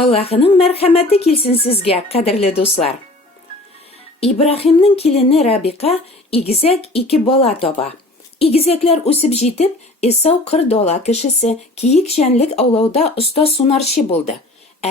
Allah'ının mərhəməti kilsin sizgə, qədərli dostlar. İbrahimnin kilini Rabika igizək 2 bala topa. İgizəklər üsüb jitib, İsau 40 dola kişisi kiyik şənlik avlauda usta sunarşı buldu.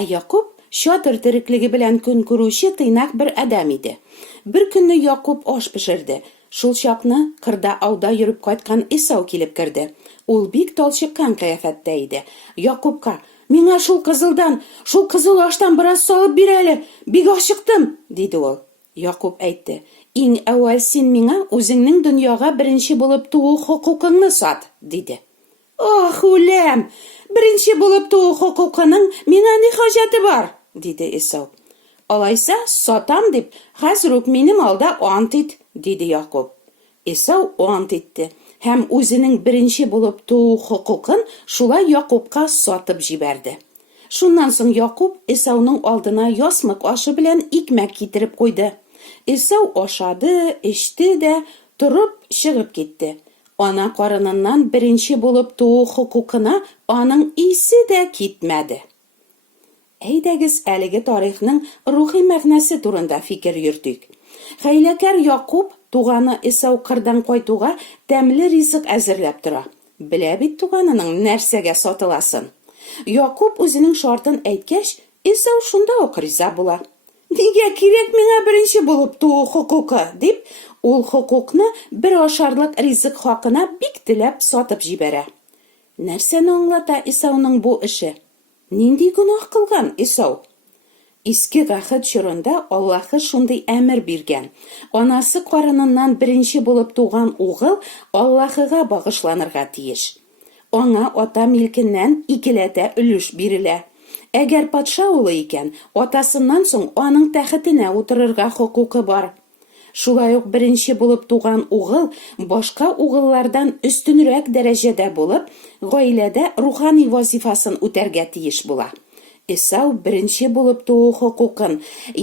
Yaqub şatır tirikligi bilan kun ko'ruvchi qiynaq bir adam edi. Bir kunni Yaqub osh pishirdi. Shul chaqni qirda avda yurib qaytgan İsau kelib kirdi. Ul bek tolchiqqan qiyofatda edi. Yaqubga "Menga shul qizil oshdan biroz solib berayli, bek oshiqdim", dedi ol. Yaqub aytdi: "Eng avval sen menga o'zingning dunyoga birinchi bo'lib tug'u huquqingni sot", dedi. "Oh, ulam, birinchi bo'lib tug'u huquqining menga ne hojati bor", dedi İsau. "Olaysa sotam deb hazruk mening olda ant et", dedi Yaqub. İsau ant etdi. Hem o'zining birinchi bo'lib tug'u huquqin shulay Yaqubga sotib jiberdi. Shundan so'ng Yaqub İsauning oldina yosmiq oshi bilan ekmak keltirib qo'ydi. İsau oshadi, ichdi de turib shiqib ketdi. Ona qorinundan birinchi bo'lib tug'u huquqini oning isi de ketmadi. Aydagiz haligi tarixning ruhiy ma'nosi turida fikr yurdik. Haylakar Yaqub tug'ani İsau qirdan qaytuga tamli rizq azirlab tura. Bilabit tug'anining narsaga sotilasin. Yaqub o'zining shartini aytgach, İsau shunda rizo bo'la. "Nega kerak menga birinchi bo'lib tug'u huquqi?" deb ul huquqni bir osharlik rizq haqina bektilab sotib jibara. Narsani anglata İsauning bu ishi? Nindi gunoh qilgan İsau? Eski g'ahid shurunda Allohga shunday amr bergan. Onasi qorinundan birinchi bo'lib tug'an o'g'il Allohga bag'ishlanirga tegish. Ona ota milkindən ikilata ulush berila. Agar podsho o'g'li ekan, otasidan so'ng uning taxtine o'tirarga huquqi bor. Shulay birinchi bo'lib tug'an o'g'il boshqa o'g'illardan ustunroq darajada bo'lib, oilada ruhoniy vazifasini o'targa tegish bo'lar. İsau birinchi bo'lib tug'u huquqin,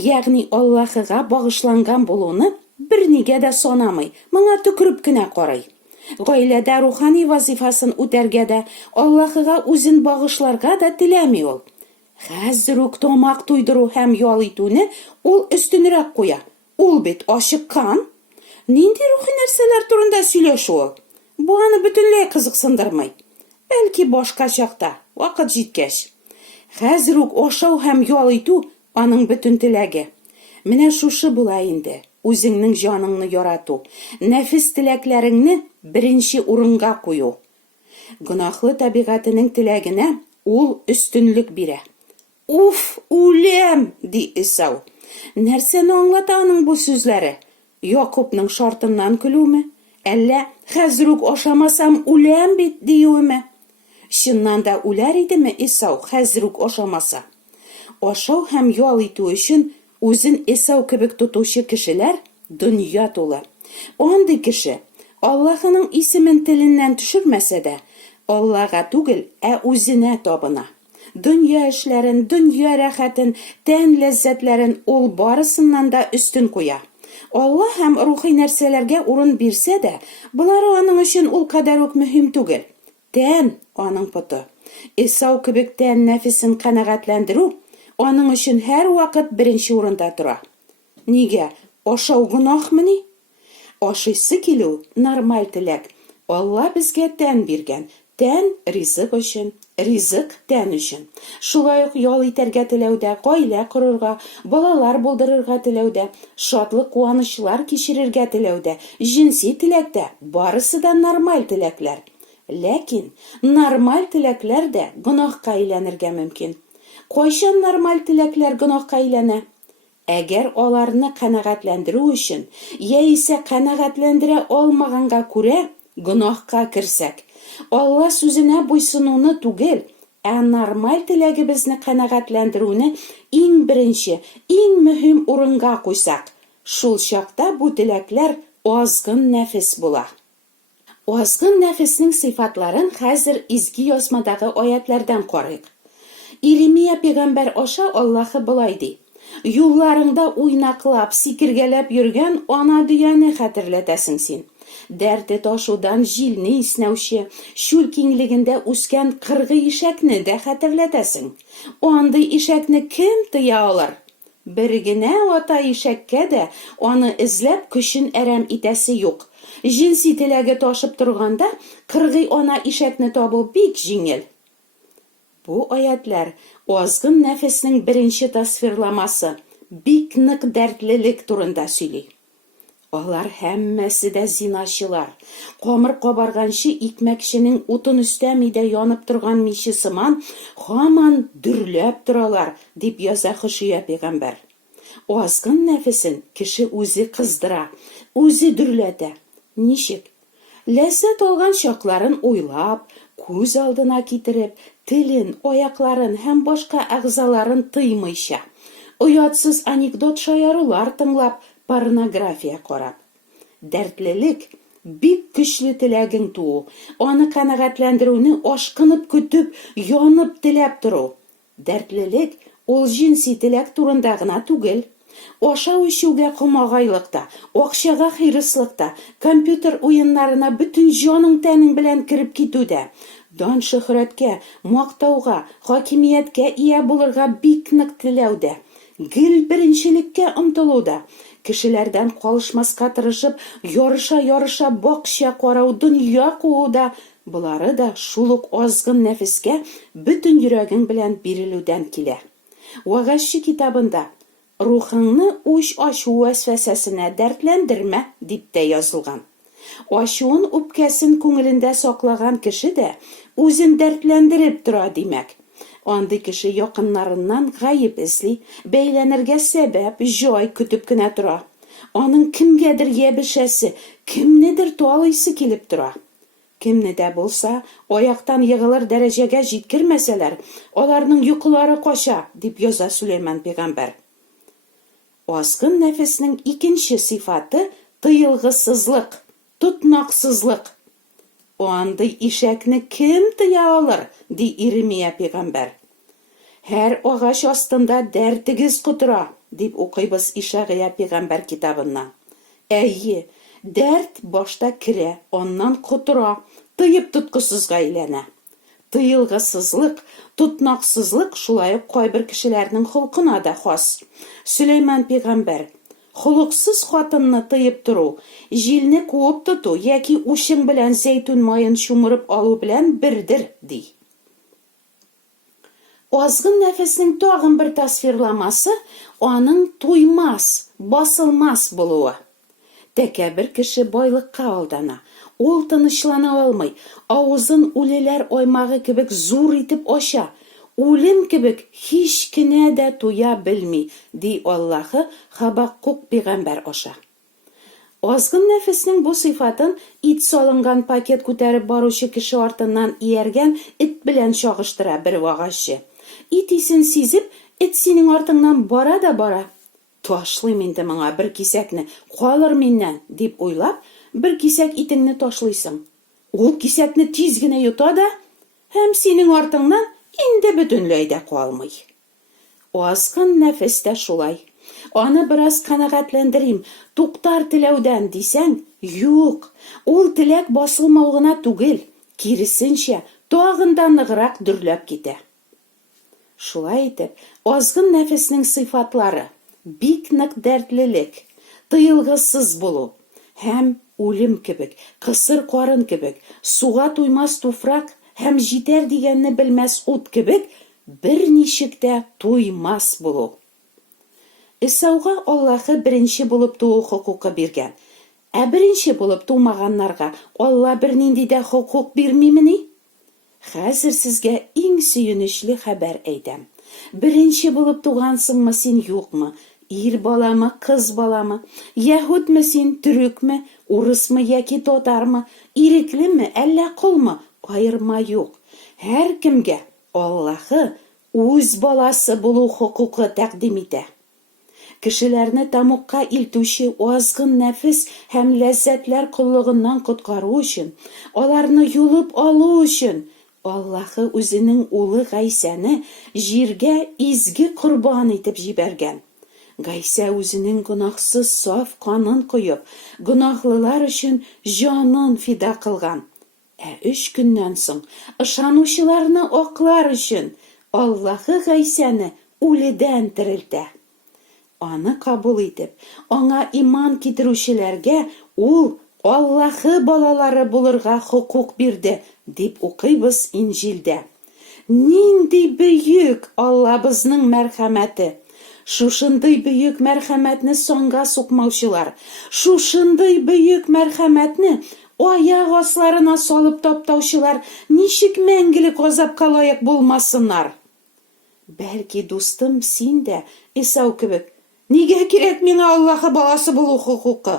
ya'ni Allohga bag'ishlangan bo'luvni bir negada sonamay, menga tukiribgina qoray. Oilada ruhoniy vazifasini o'targada Allohga o'zin bag'ishlarga da tilamay ol. Hazruk tomoq to'ydiru ham yolituni ul ustunroq qo'ya. Ul bet oshiqqan. Nindi ruhiy narsalar turida сөйләшү? Bu ani butunlay qiziqsindirmay. Balki boshqa chaqda, vaqt yetkach. Hazruk oshau ham yolitu aning butun tilagi. Mina shushi bo'la endi. O'zingning joningni yoratu, nafis tilaklaringni birinchi o'ringa qo'yu. Gunohli tabiatining tilagina ul ustunlik bera. Uf, ulam, di İsau. Narsani anglata aning bu so'zlari? Yaqubning shartidan kulumi? Alla hazruk oshamasam ulam bet deyumi? Shundan da ular edimi İsau hazruk oshamasa? Oshau ham yol etu uchun o'zin İsau kibik tutuvchi kishilar dunyo to'la. Ondi kishi Allohning ismin tilidan tushirmasa-da, Allohga tugil, o'zina tobina. Dunyo ishlarin, dunyo rohatin, tan lazzatlarin ol borisidan da ustun qo'ya. Alloh ham ruhiy narsalarga o'rin bersa-da, bular uning uchun ul qadar muhim tugil. Tan onun putu. İsau kibik tan nafisin qanoatlantiruv onun uchun har vaqt birinchi o'rinda tura. Nega? Oshau gunohmini? Oshisi kelu normal tilak. Alloh bizga tan bergan. Tan rizq uchun, rizq tan uchun. Shulay yo'l yetarga tilovda, oila qururga, bolalar bo'ldirarga tilovda, shodlik quvonishlar kechirarga tilovda, jinsiy tilakda borisidan normal tilaklar. Lekin normal tilaklar da gunohga aylanirga mumkin. Qo'shan normal tilaklar gunohga aylana? Agar ularni qanoatlantiruv uchun, esa qanoatlantira olmaganga ko'ra gunohga kirsak, Alloh so'zina bo'ysunuvni tugil, normal tilagimizni qanoatlantiruvni eng birinchi, eng muhim o'ringa qo'ysak, shul chaqda bu tilaklar ozg'in nafis bo'lar. Ozg'in nafisning sifatlarini hozir izgi yozmadagi oyatlardan qaraylik. İrmiya payg'ambar osha Allohga bulaydi: "Yo'llaringda o'ynaqlab, sikirgalab yurgan ona diyani xatirlatasin sen. Дәрте ташудан җилне иснәүче, шүл киңлегендә үскән кыргы ишәкне дә хәтерләтәсең. Андый ишәкне кем тыя алыр? Бер генә ата ишәккә дә аны эзләп көчен әрәм итәсе юк. Җинси теләге ташып торганда, кыргый ана ишәкне табу бик җиңел. Бу аятлар азгын нәфеснең беренче тасвирламасы, бик нык дәртлелек турында сөйли. Алар һәммәсе дә зинашылар. Камыр кабарганчы икмәкченең утын өстәмидә янып торган миче сыман һаман дөрләп торалар, дип яза Хушия пәйгамбәр. Азгын нәфесен кеше үзе кыздыра, үзе дөрләтә. Ничек? Ләззәт алган чакларын уйлап, күз алдына китереп, телен, аякларын һәм башка әгъзаларын тыймыйча, оятсыз анекдот шаярулар тыңлап, порнография карап. Дәртлелек бик көчле теләгең туу, аны канәгатьләндерүне ашкынып көтүп, янып теләп тору. Дәртлелек ул җинси теләк турында гына түгел. Ашау-эчүгә комагайлыкта, акчага хирыслыкта, компьютер уеннарына бөтен җаның тәнең белән кирип китүдә, дан шөһрәткә, мактауга, хакимияткә ия булырга бик нык теләүдә, гел беренчелеккә омтылуда, кешеләрдән калышмаска тырышып, ярыша бакча карау, дөнья кууда, булары да шул ук азгын нәфескә бөтен йөрәгең белән бирелүдән килә. Вагазчы китабында рухыңны уч ачу вәсвәсәсенә дәртләндермә дип тә язылган. Ачуын үпкәсен күңелендә саклаган кеше дә үзен дәртләндереп тора димәк. Андый кеше якыннарыннан гаеп эзли, бәйләнергә сәбәп, җай көтеп кенә тора. Аның кемгәдер ябешәсе, кемнедер талыйсы килеп тора. Кемне дә булса, аяктан егылыр дәрәҗәгә җиткермәсәләр, аларның йокылары кача, дип яза Сөләйман пәйгамбәр. Азгын нәфеснең икенче сыйфаты тыелгысызлык, тотнаксызлык. Андый ишәкне кем тыя алыр, ди Иремия пәйгамбәр. Һәр агач астында дәртегез кутыра, дип укыйбыз Ишагыя пәйгамбәр китабында. Әйе, дәрт башта керә, аннан кутыра, тыеп тоткысызга әйләнә. Тыелгысызлык, тотнаксызлык шулай ук кайбер кешеләрнең холкына да хас. Сөләйман пәйгамбәр холыксыз хатынны тыеп тору, җилне куып тоту яки ушың белән зәйтүн майын чумырып алу белән бердер, ди. Азгын нәфеснең тагын бер тасвирламасы аның туймас, басылмас булуы. Тәкәббер кеше байлыкка алдана. Ул тынычлана алмый, авызын үлеләр аймагы кебек зур итеп ача. Үлем кебек һич кенә дә туя белми, ди Аллаһы Хабаккук пәйгамбәр аша. Азгын нәфеснең бу сыйфатын ит салынган пакет күтәреп баручы кеше артыннан ияргән эт белән чагыштыра бер вагазчы. Ит исен сизеп, эт синең артыңнан бара да бара. Ташлыйм инде моңа бер кисәкне, калыр миннән, дип уйлап, бер кисәк итеңне ташлыйсың. Ул кисәкне тиз генә йота да, һәм синең артыңнан инде бөтенләй дә калмый. Азгын нәфес тә шулай. Аны бераз канәгатьләндерим, туктар теләүдән дисәң, юк, ул теләк басылмау гына түгел, киресенчә, тагын да ныграк дөрләп китә. Шулай итеп, азгын нәфеснең сыйфатлары бик нык дәртлелек, тыелгысыз булу һәм үлем кебек, кысыр карын кебек, суга туймас туфрак һәм җитәр дигәнне белмәс ут кебек берничек тә туймас булу. Исауга Аллаһы беренче булып туу хокукы биргән. Ә беренче булып тумаганнарга Алла бернинди дә хокук бирмимени? Хәзер сезгә иң сөенечле хәбәр әйтәм. Беренче булып тугансыңмы син юкмы? Ир баламы, кыз баламы? Яһүдме син, төрекме, урысмы яки татармы? Иреклеме, әллә кулмы? Айырма юк. Һәр кемгә Аллаһы үз баласы булу хокукы тәкъдим итә. Кешеләрне тамукка илтүче азгын нәфес һәм ләззәтләр куллыгыннан коткару өчен, аларны юлып алу өчен Аллаһы үзенең улы Гайсәне җиргә изге корбан итеп җибәргән. Гайса үзенең гөнаһсыз саф канын куеп, гөнаһлылар өчен җанын фида кылган. 3 көннән соң ышанучыларны аклар өчен Аллаһы Гайсаны үледән терелтә. Аны кабул итеп, аңа иман китерүчеләргә ул Аллаһы балалары булырга хукук бирде, дип укыйбыз Инҗилдә. Нинди бөек Аллабызның мәрхәмәте! Шушындый бөек мәрхәмәтне соңга сукмаучылар, шушындый бөек мәрхәмәтне аяк асларына салып таптаучылар ничек мәңгелек газапка лаек булмасыннар? Бәлки, дустым, син дә Исау кебек, нигә кирәк миңа Аллаһы баласы булу хукукы?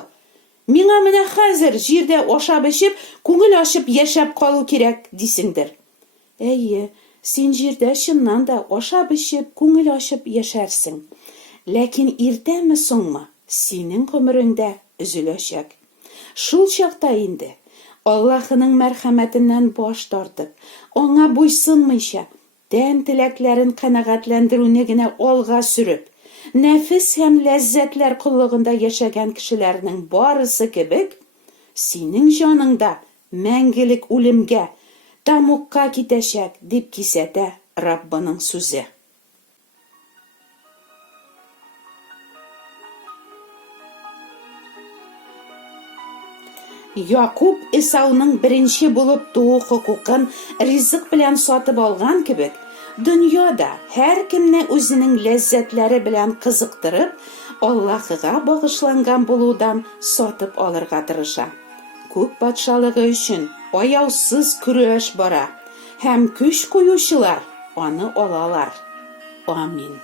Миңа менә хәзер җирдә ашап-эчеп, күңел ачып яшәп калу кирәк, дисеңдер. Әйе, син җирдә чыннан да ашап-эчеп, күңел ачып яшәрсең. Ләкин иртәме соңмы синең гомереңдә өзеләчәк. Шул чакта инде Аллаһының мәрхәмәтеннән баш тартып, аңа буйсынмыйча, тән теләкләрен канәгатьләндерүне генә алга сөреп, нәфис һәм ләззәтләр куллыгында яшәгән кешеләрнең барысы кебек, синең җаныңда мәңгелек үлемгә, тамукка китәчәк, дип кисәтә Раббының сүзе. Якуб Исауның беренче булып туу хукукын ризык белән сатып алган кебек, дөньяда һәр кемне үзенең ләззәтләре белән кызыктырып, Аллаһыга багышланган булудан сатып алырга тырыша. Күк патшалыгы өчен аяусыз көрәш бара, һәм көч куючылар аны алалар. Амин.